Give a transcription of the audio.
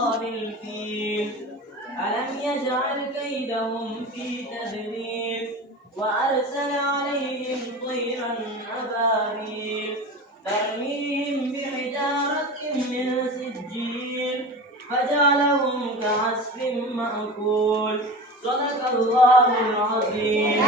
أصحاب الفيل ألم يجعل كيدهم في تدبير وأرسل عليهم طيرا أبابيل ترميهم بحجارة من سجيل فجعلهم كعصف مأكول صدق الله العظيم.